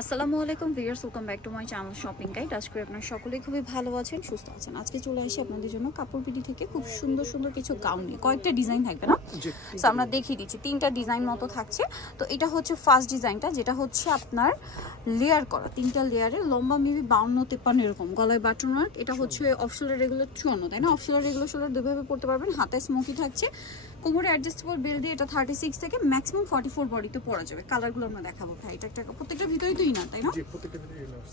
আসসালামু আলাইকুম viewers, welcome back to my channel shopping guide. আজকে আপনারা সকলেই খুবই ভালো আছেন, সুস্থ আছেন। আজকে চলে আসি আপনাদের জন্য কাপড় বিডি থেকে খুব সুন্দর সুন্দর কিছু গাউন নিয়ে। কয়েকটা ডিজাইন থাকবে না, সো আমরা দেখিয়ে দিচ্ছি। তিনটা ডিজাইন মতো থাকছে। তো এটা হচ্ছে ফার্স্ট ডিজাইনটা, যেটা হচ্ছে আপনার লেয়ার করা, তিনটা লেয়ারের, লম্বা মেবি 52-53 এরকম, গলায় বাটন ওয়ার্ক। এটা হচ্ছে অফ শোল্ডার রেগুলার 54, তাই না? অফ শোল্ডার রেগুলার শোল্ডার দুইভাবে পড়তে পারবেন। হাতে স্মোকি থাকছে, কোমরে অ্যাডজাস্টেবল বেল দিয়ে। এটা 36 থেকে ম্যাক্সিমাম 44 বডিতে পরা যাবে। কালারগুলো আমরা দেখাবো ভাই। এটা একটা প্রত্যেকটা ভিতরেই তো ইনার, তাই না?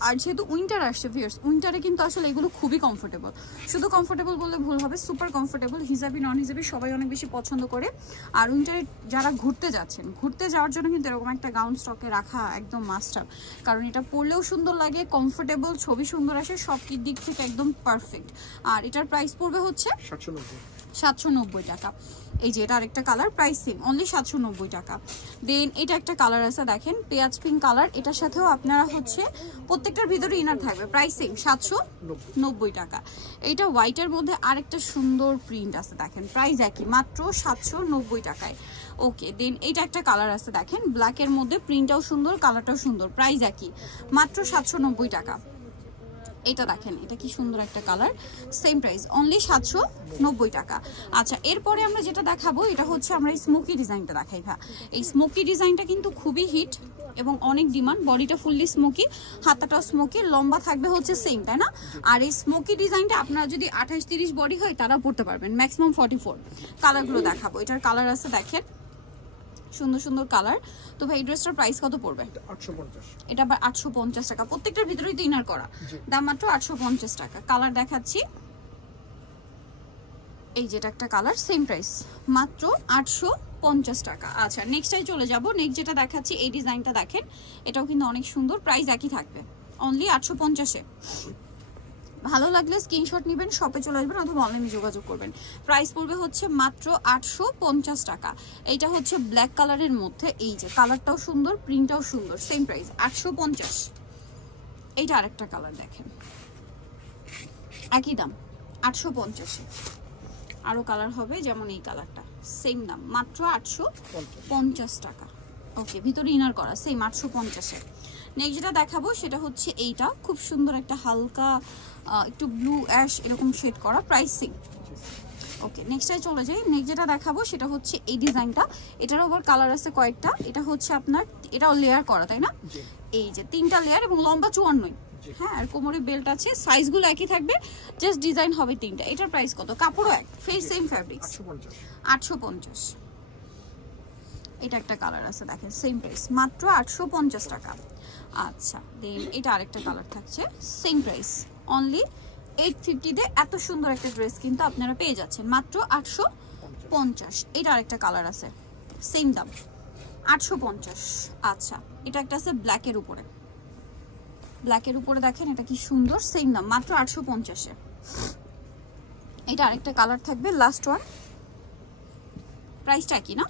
আর যেহেতু উইন্টার আসছে ভিউয়ার্স, উইন্টারে কিন্তু আসলে এগুলো খুবই কমফোর্টেবল। শুধু কমফোর্টেবল বললে ভুল হবে, সুপার কমফোর্টেবল। হিজাবি নন হিজাবি সবাই অনেক বেশি পছন্দ করে। আর উইন্টারে যারা ঘুরতে যাচ্ছেন, ঘুরতে যাওয়ার জন্য কিন্তু এরকম একটা গাউন স্টকে রাখা একদম মাস্ট হ্যাভ। কারণ এটা পরলেও সুন্দর লাগে, কমফোর্টেবল, ছবি সুন্দর আসে, সব দিক থেকে একদম পারফেক্ট। আর এটার প্রাইস পড়বে হচ্ছে 790 টাকা। এই যে এটা আরেকটা কালার, প্রাইস সেম, অনলি 790 টাকা। দেন এটা একটা কালার আছে, দেখেন পেঁয়াজ পিঙ্ক কালার। এটার সাথেও আপনারা হচ্ছে প্রত্যেকটার ভিতরে ইনার থাকবে, প্রাইস সেম 790 টাকা। এইটা হোয়াইটের মধ্যে আরেকটা সুন্দর প্রিন্ট আছে, দেখেন প্রাইস একই, মাত্র 790 টাকায়। ওকে, দেন এইটা একটা কালার আছে, দেখেন ব্ল্যাকের মধ্যে, প্রিন্টটাও সুন্দর, কালারটাও সুন্দর, প্রাইস একই, মাত্র 790 টাকা। এটা দেখেন, এটা কি সুন্দর একটা কালার, সেম প্রাইস, অনলি 790 টাকা। আচ্ছা, এরপরে আমরা যেটা দেখাবো এটা হচ্ছে আমরা এই স্মোকি ডিজাইনটা দেখাই। ভাই, এই স্মোকি ডিজাইনটা কিন্তু খুবই হিট এবং অনেক ডিমান্ড। বডিটা ফুললি স্মোকি, হাতাটাও স্মোকি, লম্বা থাকবে হচ্ছে সেম, তাই না? আর এই স্মোকি ডিজাইনটা আপনারা যদি 28-30 বডি হয় তারা পড়তে পারবেন, ম্যাক্সিমাম 44। কালারগুলো দেখাবো। এটার কালার আছে, দেখেন সুন্দর সুন্দর কালার। তো ভাই, এই ড্রেসটার প্রাইস কত পড়বে? 850। এটা আবার 850 টাকা। প্রত্যেকটার ভিতরেই তো ইনার করা, দাম মাত্র 850 টাকা। কালার দেখাচ্ছি, এই যেটা একটা কালার, সেম প্রাইস, মাত্র 850 টাকা। আচ্ছা, নেক্সটটাই চলে যাব। নেক্সট যেটা দেখাচ্ছি, এই ডিজাইনটা দেখেন, এটাও কিন্তু অনেক সুন্দর, প্রাইস একই থাকবে, অনলি 850-এ। ভালো লাগলে স্ক্রিনশট নেবেন, শপে চলে আসবেন অথবা অনলাইনে যোগাযোগ করবেন। প্রাইস পড়বে হচ্ছে মাত্র 850 টাকা। এইটা হচ্ছে ব্ল্যাক কালারের মধ্যে, এই যে কালারটাও সুন্দর, প্রিন্টটাও সুন্দর, সেম প্রাইস 850। এইটা আরেকটা কালার দেখেন, একই দাম 850-এ। আরো কালার হবে, যেমন এই কালারটা, সেম দাম, মাত্র 850 টাকা। ওকে, ভিতরে ইনার করা, সেম 850-এ। নেক্সট যেটা দেখাবো সেটা হচ্ছে এইটা, খুব সুন্দর একটা হালকা একটু ব্লু অ্যাশ এরকম শেড করা, প্রাইস সেম। ওকে, নেক্সটটাই চলে যাই। নেক্সট যেটা দেখাবো সেটা হচ্ছে এই ডিজাইনটা। এটারও আবার কালার আছে কয়েকটা। এটা হচ্ছে আপনার, এটাও লেয়ার করা, তাই না? এই যে তিনটা লেয়ার এবং লম্বা 54। হ্যাঁ, আর কোমরে বেল্ট আছে, সাইজগুলো একই থাকবে, জাস্ট ডিজাইন হবে তিনটা। এটার প্রাইস কত? কাপড়ও এক, ফেস সেম ফ্যাব্রিক্স, 850। এটা একটা কালার আছে, দেখেন সেম প্রাইস, মাত্র 850 টাকা। আচ্ছা, দেন এটা আরেকটা কালার থাকছে, সেম প্রাইস, অনলি 850-তে এত সুন্দর একটা ড্রেস কিন্তু আপনারা পেয়ে যাচ্ছেন, মাত্র 850। এটা আরেকটা কালার আছে, সেম দাম 850। আচ্ছা, এটা একটা আছে ব্ল্যাকের উপরে, ব্ল্যাকের উপরে দেখেন এটা কি সুন্দর, সেম দাম, মাত্র 850-এ। এটা আরেকটা কালার থাকবে, লাস্ট ওয়ান, প্রাইসটা কি না?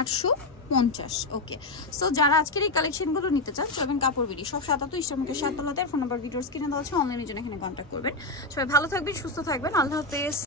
850। ওকে, সো যারা আজকের এই কালেকশনগুলো নিতে চান, চলবেন কাপড় বিডি, সব 27 ইস্টারমার্কেট 7 তলাতে। ফোন নাম্বার ভিডিওর স্ক্রিনে দেওয়া আছে, অনলাইনে জন্য এখানে কন্ট্যাক্ট করবেন। সবাই ভালো থাকবেন, সুস্থ থাকবেন, আল্লাহ হাফেজ।